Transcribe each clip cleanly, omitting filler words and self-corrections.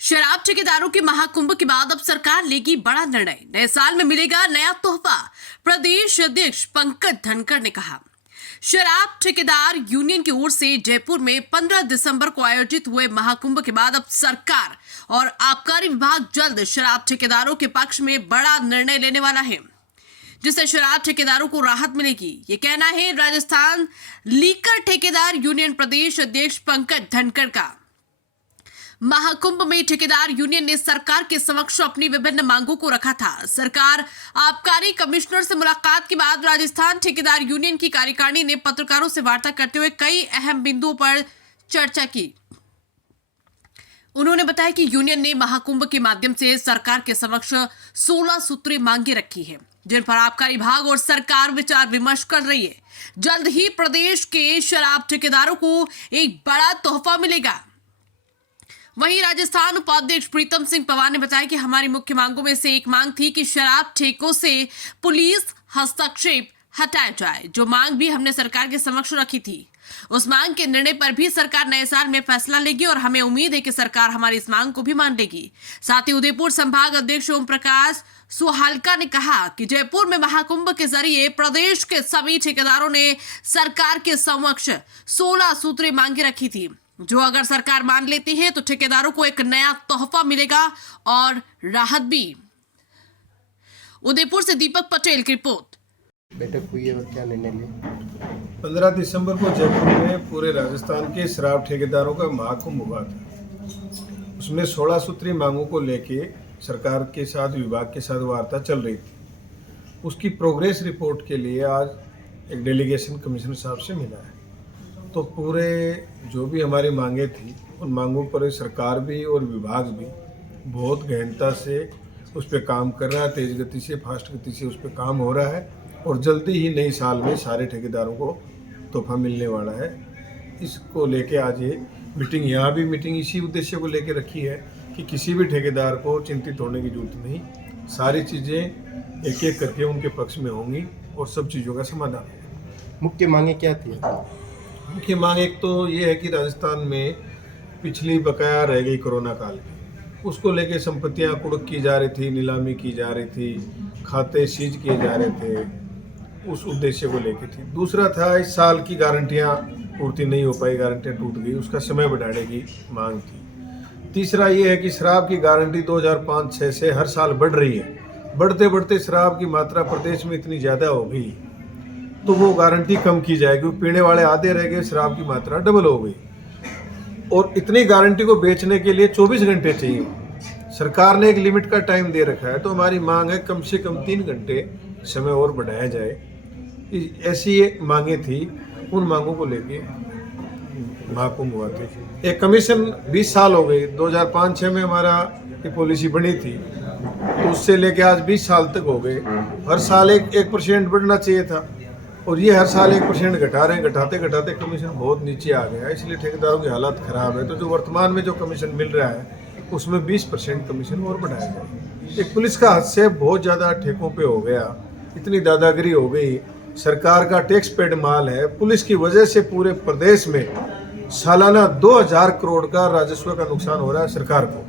शराब ठेकेदारों के महाकुंभ के बाद अब सरकार लेगी बड़ा निर्णय। नए साल में मिलेगा नया तोहफा। प्रदेश अध्यक्ष पंकज धनखड़ ने कहा। शराब ठेकेदार यूनियन की ओर से जयपुर में 15 दिसंबर को आयोजित हुए महाकुंभ के बाद अब सरकार और आबकारी विभाग जल्द शराब ठेकेदारों के पक्ष में बड़ा निर्णय लेने वाला है, जिससे शराब ठेकेदारों को राहत मिलेगी। ये कहना है राजस्थान लीकर ठेकेदार यूनियन प्रदेश अध्यक्ष पंकज धनखड़ का। महाकुंभ में ठेकेदार यूनियन ने सरकार के समक्ष अपनी विभिन्न मांगों को रखा था। सरकार आबकारी कमिश्नर से मुलाकात के बाद राजस्थान ठेकेदार यूनियन की कार्यकारिणी ने पत्रकारों से वार्ता करते हुए कई अहम बिंदुओं पर चर्चा की। उन्होंने बताया कि यूनियन ने महाकुंभ के माध्यम से सरकार के समक्ष 16 सूत्रीय मांगे रखी है, जिन पर आबकारी विभाग और सरकार विचार विमर्श कर रही है। जल्द ही प्रदेश के शराब ठेकेदारों को एक बड़ा तोहफा मिलेगा। वहीं राजस्थान उपाध्यक्ष प्रीतम सिंह पवार ने बताया कि हमारी मुख्य मांगों में से एक मांग थी कि शराब ठेकों से पुलिस हस्तक्षेप हटाया जाए, जो मांग भी हमने सरकार के समक्ष रखी थी। उस मांग के निर्णय पर भी सरकार नए साल में फैसला लेगी और हमें उम्मीद है कि सरकार हमारी इस मांग को भी मान लेगी। साथ ही उदयपुर संभाग अध्यक्ष ओम प्रकाश सुहालका ने कहा कि जयपुर में महाकुंभ के जरिए प्रदेश के सभी ठेकेदारों ने सरकार के समक्ष 16 सूत्रीय मांगे रखी थी, जो अगर सरकार मान लेती है तो ठेकेदारों को एक नया तोहफा मिलेगा और राहत भी। उदयपुर से दीपक पटेल की रिपोर्ट। बैठक हुई है और क्या निर्णय लिया? 15 दिसंबर को जयपुर में पूरे राजस्थान के शराब ठेकेदारों का महाकुंभ हुआ था। उसमें 16 सूत्रीय मांगों को लेके सरकार के साथ विभाग के साथ वार्ता चल रही थी। उसकी प्रोग्रेस रिपोर्ट के लिए आज एक डेलीगेशन कमिश्नर साहब से मिला है। तो पूरे जो भी हमारी मांगे थी उन मांगों पर सरकार भी और विभाग भी बहुत गहनता से उस पर काम कर रहा है। तेज़ गति से, फास्ट गति से उस पर काम हो रहा है और जल्दी ही नई साल में सारे ठेकेदारों को तोहफा मिलने वाला है। इसको लेके आज ये मीटिंग, यहाँ भी मीटिंग इसी उद्देश्य को लेके रखी है कि किसी भी ठेकेदार को चिंतित होने की जरूरत नहीं। सारी चीज़ें एक एक करके उनके पक्ष में होंगी और सब चीज़ों का समाधान होगा। मुख्य मांगे क्या थी? मुख्य मांग एक तो ये है कि राजस्थान में पिछली बकाया रह गई कोरोना काल की, उसको लेके संपत्तियां कुड़क की जा रही थी, नीलामी की जा रही थी, खाते सीज किए जा रहे थे, उस उद्देश्य को लेके थी। दूसरा था इस साल की गारंटियां पूर्ति नहीं हो पाई, गारंटियां टूट गई, उसका समय बढ़ाने की मांग थी। तीसरा ये है कि शराब की गारंटी 2005-06 से हर साल बढ़ रही है। बढ़ते बढ़ते शराब की मात्रा प्रदेश में इतनी ज़्यादा हो गई तो वो गारंटी कम की जाए, क्योंकि पीने वाले आधे रह गए, शराब की मात्रा डबल हो गई और इतनी गारंटी को बेचने के लिए 24 घंटे चाहिए। सरकार ने एक लिमिट का टाइम दे रखा है, तो हमारी मांग है कम से कम 3 घंटे समय और बढ़ाया जाए। ऐसी मांगे थी, उन मांगों को लेके महाकुंभ हुआ था। एक कमीशन 20 साल हो गए, 2005-06 में हमारा ये पॉलिसी बनी थी, तो उससे लेके आज 20 साल तक हो गए। हर साल 1% बढ़ना चाहिए था और ये हर साल 1% घटा रहे हैं। घटाते घटाते कमीशन बहुत नीचे आ गया, इसलिए ठेकेदारों की हालत ख़राब है। तो जो वर्तमान में जो कमीशन मिल रहा है उसमें 20% कमीशन और बढ़ाया जाए। एक पुलिस का हस्तक्षेप बहुत ज़्यादा ठेकों पे हो गया, इतनी दादागिरी हो गई। सरकार का टैक्स पेड माल है, पुलिस की वजह से पूरे प्रदेश में सालाना 2000 करोड़ का राजस्व का नुकसान हो रहा है सरकार को।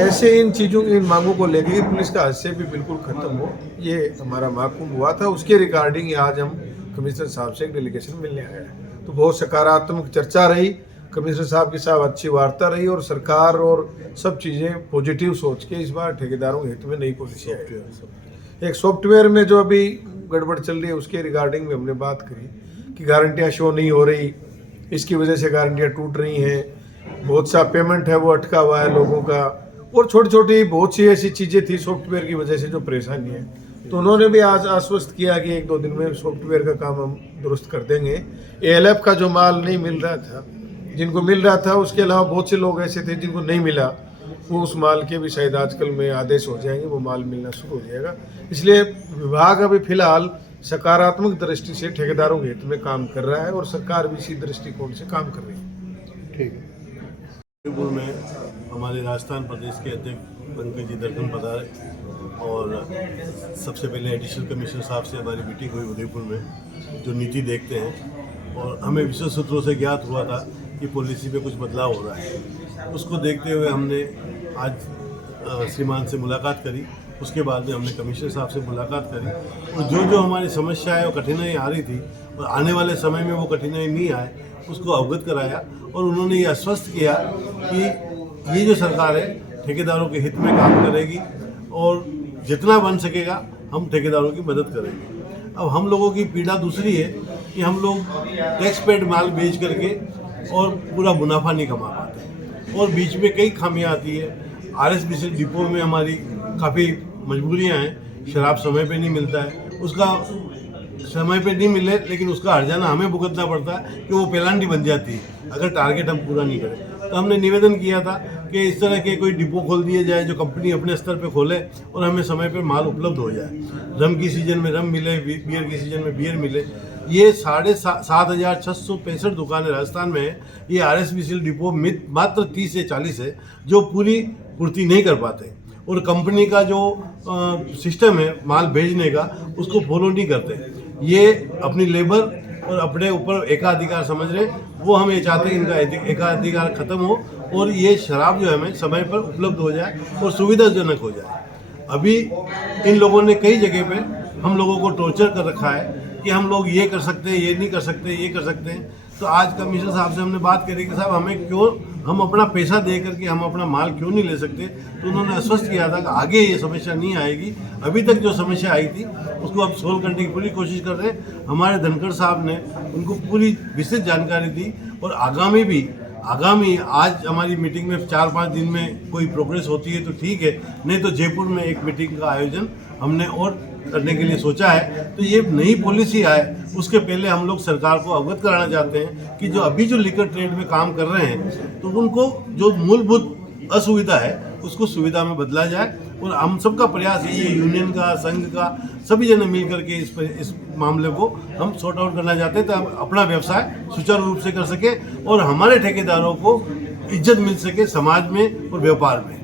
ऐसे इन चीज़ों, इन मांगों को लेकर पुलिस का हस्तक्षेप भी बिल्कुल खत्म हो, ये हमारा महाकुंभ हुआ था। उसके रिगार्डिंग आज हम कमिश्नर साहब से एक डेलीगेशन मिलने आए हैं। तो बहुत सकारात्मक चर्चा रही, कमिश्नर साहब के साथ अच्छी वार्ता रही और सरकार और सब चीज़ें पॉजिटिव सोच के इस बार ठेकेदारों के हित में नई पॉलिसी आई। एक सॉफ्टवेयर में जो अभी गड़बड़ चल रही है उसके रिगार्डिंग में हमने बात करी कि गारंटियाँ शो नहीं हो रही, इसकी वजह से गारंटियाँ टूट रही हैं, बहुत सा पेमेंट है वो अटका हुआ है लोगों का, और छोटी छोटी बहुत सी ऐसी चीज़ें थी सॉफ्टवेयर की वजह से जो परेशानी है। तो उन्होंने भी आज आश्वस्त किया कि 1-2 दिन में सॉफ्टवेयर का काम हम दुरुस्त कर देंगे। ALF का जो माल नहीं मिल रहा था, जिनको मिल रहा था, उसके अलावा बहुत से लोग ऐसे थे जिनको नहीं मिला, वो उस माल के भी शायद आजकल में आदेश हो जाएंगे, वो माल मिलना शुरू हो जाएगा। इसलिए विभाग अभी फिलहाल सकारात्मक दृष्टि से ठेकेदारों के हित में काम कर रहा है और सरकार भी इसी दृष्टिकोण से काम कर रही है। ठीक है। उदयपुर में हमारे राजस्थान प्रदेश के अध्यक्ष पंकज जी दर्शन पधारे और सबसे पहले एडिशनल कमिश्नर साहब से हमारी मीटिंग हुई उदयपुर में, जो नीति देखते हैं। और हमें विशेष सूत्रों से ज्ञात हुआ था कि पॉलिसी में कुछ बदलाव हो रहा है। उसको देखते हुए हमने आज श्रीमान से मुलाकात करी। उसके बाद में हमने कमिश्नर साहब से मुलाकात करी और जो हमारी समस्याएं और कठिनाई आ रही थी और आने वाले समय में वो कठिनाई नहीं आए उसको अवगत कराया। और उन्होंने ये आश्वस्त किया कि ये जो सरकार है ठेकेदारों के हित में काम करेगी और जितना बन सकेगा हम ठेकेदारों की मदद करेंगे। अब हम लोगों की पीड़ा दूसरी है कि हम लोग टैक्स पेड माल बेच करके और पूरा मुनाफा नहीं कमा पाते और बीच में कई खामियां आती है। RSBC डिपो में हमारी काफ़ी मजबूरियां हैं, शराब समय पे नहीं मिलता है, उसका समय पे नहीं मिले लेकिन उसका हर्जाना हमें भुगतना पड़ता है कि वो पेलांटी बन जाती है अगर टारगेट हम पूरा नहीं करें। तो हमने निवेदन किया था कि इस तरह के कोई डिपो खोल दिए जाए जो कंपनी अपने स्तर पे खोले और हमें समय पे माल उपलब्ध हो जाए। रम की सीजन में रम मिले, बियर की सीजन में बियर मिले। ये 7,665 दुकानें राजस्थान में है। ये RSBC डिपो मात्र 30 से 40 है जो पूरी पूर्ति नहीं कर पाते और कंपनी का जो सिस्टम है माल भेजने का उसको फॉलो नहीं करते। ये अपनी लेबर और अपने ऊपर एकाधिकार समझ रहे, वो हम ये चाहते हैं इनका एकाधिकार खत्म हो और ये शराब जो है हमें समय पर उपलब्ध हो जाए और सुविधाजनक हो जाए। अभी इन लोगों ने कई जगह पे हम लोगों को टॉर्चर कर रखा है कि हम लोग ये कर सकते हैं, ये नहीं कर सकते, ये कर सकते हैं। तो आज कमिश्नर साहब से हमने बात करी कि साहब हमें क्यों, हम अपना पैसा दे करके हम अपना माल क्यों नहीं ले सकते। तो उन्होंने आश्वस्त किया था कि आगे ये समस्या नहीं आएगी। अभी तक जो समस्या आई थी उसको अब सोल्व करने की पूरी कोशिश कर रहे हैं। हमारे धनखड़ साहब ने उनको पूरी विस्तृत जानकारी दी और आगामी आज हमारी मीटिंग में 4-5 दिन में कोई प्रोग्रेस होती है तो ठीक है, नहीं तो जयपुर में एक मीटिंग का आयोजन हमने और करने के लिए सोचा है। तो ये नई पॉलिसी आए उसके पहले हम लोग सरकार को अवगत कराना चाहते हैं कि जो अभी जो लिकर ट्रेड में काम कर रहे हैं तो उनको जो मूलभूत असुविधा है उसको सुविधा में बदला जाए। और हम सबका प्रयास है, ये यूनियन का, संघ का, सभी जने मिल करके इस मामले को हम सॉर्ट आउट करना चाहते हैं तो हम अपना व्यवसाय सुचारू रूप से कर सके और हमारे ठेकेदारों को इज्जत मिल सके समाज में और व्यापार में।